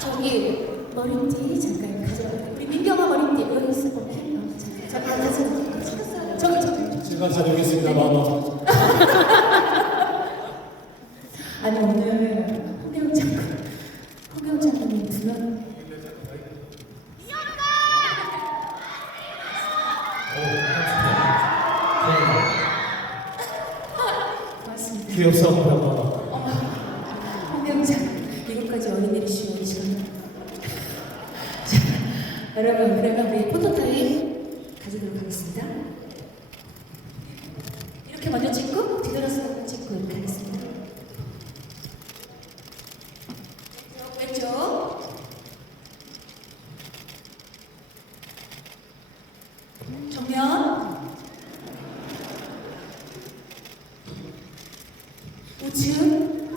저기 머리띠 잠깐 가져가. 우리 민경아 머리띠 여기 있어. 어, 잠깐 가져. 찾았어요. 저기 저기. 제가 다녀오겠습니다, 마마. 아니 오늘 허경 장군, 허경 장군님 고맙습니다. 마마. 허경 이것까지 어린이를 씌워주시면 자, 여러분 그러면 우리 포토타임 가지도록 하겠습니다. 이렇게 먼저 찍고 뒤돌아서 찍고 이렇게 하겠습니다. 왼쪽, 왼쪽. 정면 우측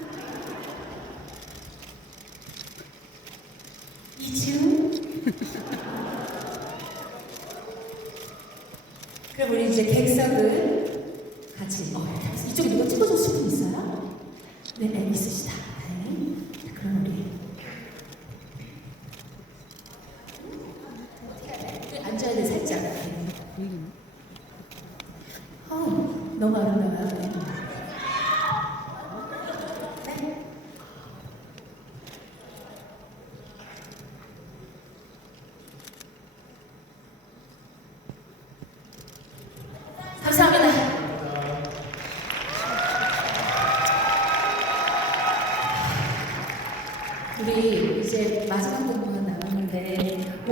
2층 그럼 우리 이제 객석을 같이 어, 이쪽에 누가 찍어줬을 분 있어요? 네, 네 있으시다 네. 살짝 어, 너무 아름다워요 네. 우리 이제 마지막 공부가 남았는데